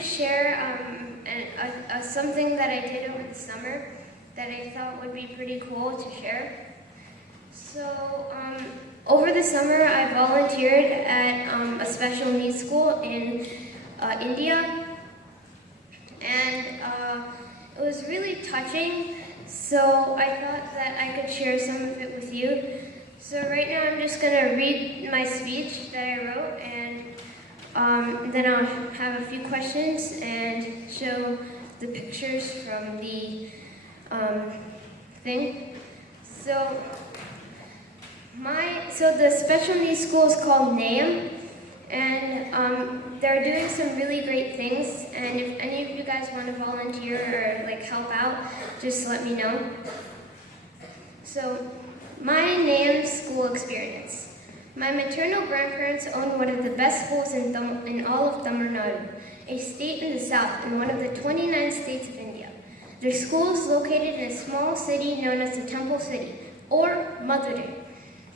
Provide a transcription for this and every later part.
to share something that I did over the summer that I thought would be pretty cool to share. So, over the summer, I volunteered at a special needs school in India, and it was really touching, so I thought that I could share some of it with you. So right now I'm just going to read my speech that I wrote, and then I'll have a few questions and show the pictures from the thing. So the special needs school is called NAM, and they're doing some really great things, and if any of you guys want to volunteer or help out, just let me know. So, my NAM school experience. My maternal grandparents owned one of the best schools in all of Tamil Nadu, a state in the south and one of the 29 states of India. Their school is located in a small city known as the Temple City, or Madurai.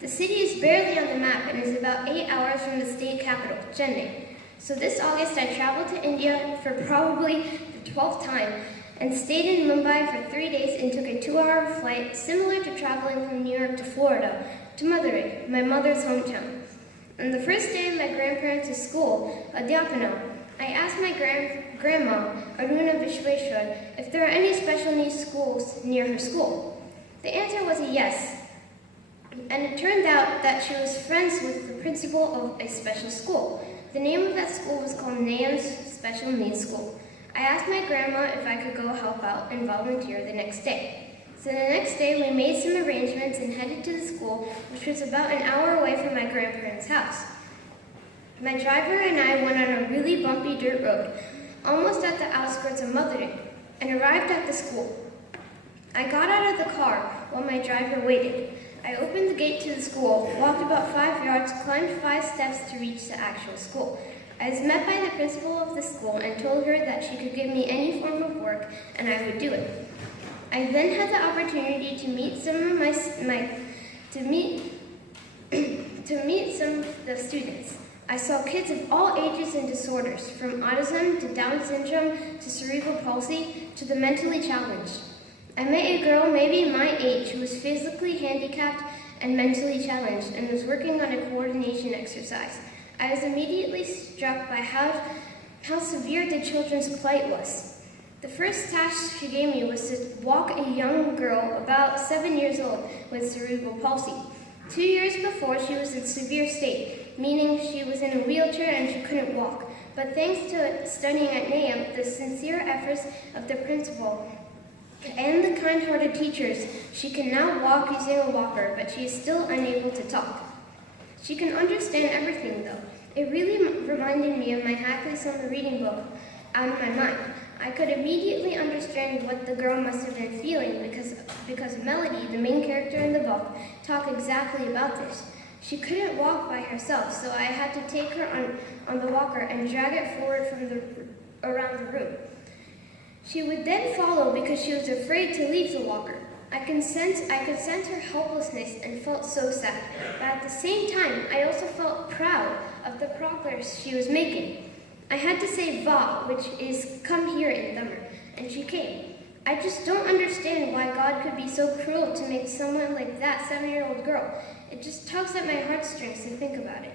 The city is barely on the map and is about 8 hours from the state capital, Chennai. So this August I traveled to India for probably the 12th time and stayed in Mumbai for 3 days and took a 2-hour flight similar to traveling from New York to Florida to Madurai, my mother's hometown. On the first day of my grandparents' school, Adhyapana, I asked my grandma, Aruna Vishweshwar, if there are any special needs schools near her school. The answer was a yes. And it turned out that she was friends with the principal of a special school. The name of that school was called NAM's Special Needs School. I asked my grandma if I could go help out and volunteer the next day. So the next day we made some arrangements and headed to the school, which was about an hour away from my grandparents' house. My driver and I went on a really bumpy dirt road, almost at the outskirts of Madurai, and arrived at the school. I got out of the car while my driver waited. I opened the gate to the school, walked about 5 yards, climbed 5 steps to reach the actual school. I was met by the principal of the school and told her that she could give me any form of work and I would do it. I then had the opportunity to meet some of the students. I saw kids of all ages and disorders, from autism to Down syndrome to cerebral palsy to the mentally challenged. I met a girl maybe my age who was physically handicapped and mentally challenged and was working on a coordination exercise. I was immediately struck by how severe the children's plight was. The first task she gave me was to walk a young girl about 7 years old with cerebral palsy. 2 years before, she was in severe state, meaning she was in a wheelchair and she couldn't walk. But thanks to studying at NAM, the sincere efforts of the principal, and the kind-hearted teachers, she can now walk using a walker, but she is still unable to talk. She can understand everything, though. It really reminded me of my Hackley summer reading book, Out of My Mind. I could immediately understand what the girl must have been feeling because Melody, the main character in the book, talked exactly about this. She couldn't walk by herself, so I had to take her on the walker and drag it forward around the room. She would then follow because she was afraid to leave the walker. I could sense her helplessness and felt so sad. But at the same time, I also felt proud of the progress she was making. I had to say va, which is come here in Tamil, and she came. I just don't understand why God could be so cruel to make someone like that 7-year-old girl. It just tugs at my heartstrings to think about it.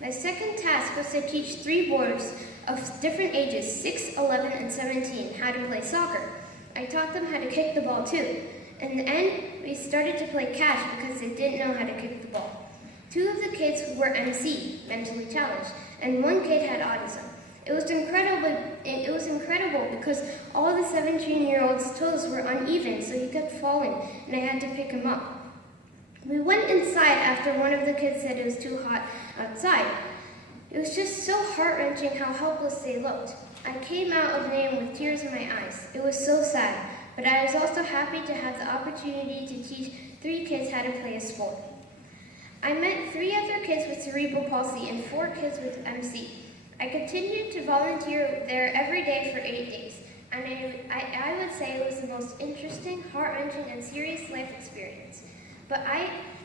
My second task was to teach 3 boys of different ages, 6, 11, and 17, how to play soccer. I taught them how to kick the ball too. In the end, we started to play catch because they didn't know how to kick the ball. 2 of the kids were MC, mentally challenged, and 1 kid had autism. It was incredible because all the 17-year-old's toes were uneven, so he kept falling, and I had to pick him up. We went inside after one of the kids said it was too hot outside. It was just so heart-wrenching how helpless they looked. I came out of NAM with tears in my eyes. It was so sad, but I was also happy to have the opportunity to teach 3 kids how to play a sport. I met 3 other kids with cerebral palsy and 4 kids with MC. I continued to volunteer there every day for 8 days, and I would say it was the most interesting, heart-wrenching, and serious life experience. But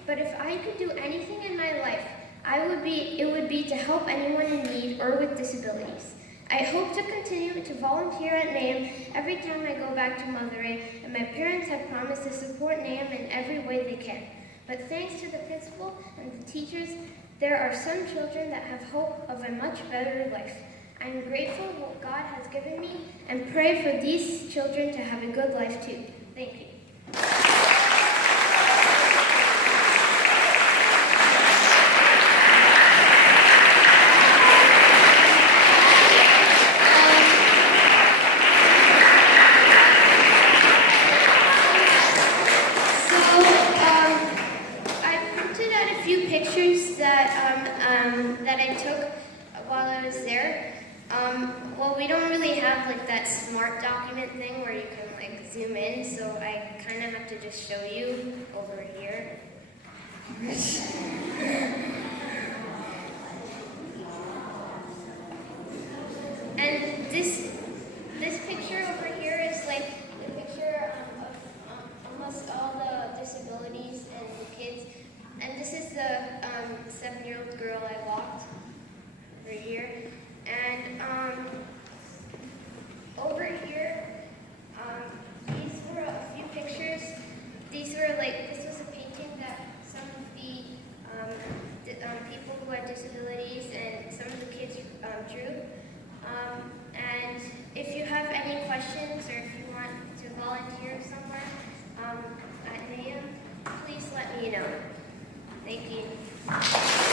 if I could do anything in my life, it would be to help anyone in need or with disabilities. I hope to continue to volunteer at NAM every time I go back to Monterey, and my parents have promised to support NAM in every way they can. But thanks to the principal and the teachers, there are some children that have hope of a much better life. I am grateful for what God has given me and pray for these children to have a good life too. Thank you. Pictures that I took while I was there. Well, we don't really have like that smart document thing where you can like zoom in, so I kind of have to just show you over here. And this picture over here is like the picture of almost all the disabilities and the kids. And this is the 7-year-old girl I walked over here. And over here, these were a few pictures. This was a painting that some of the people who had disabilities and some of the kids drew. And if you have any questions or if you want to volunteer somewhere at NAM, please let me know. Thank you.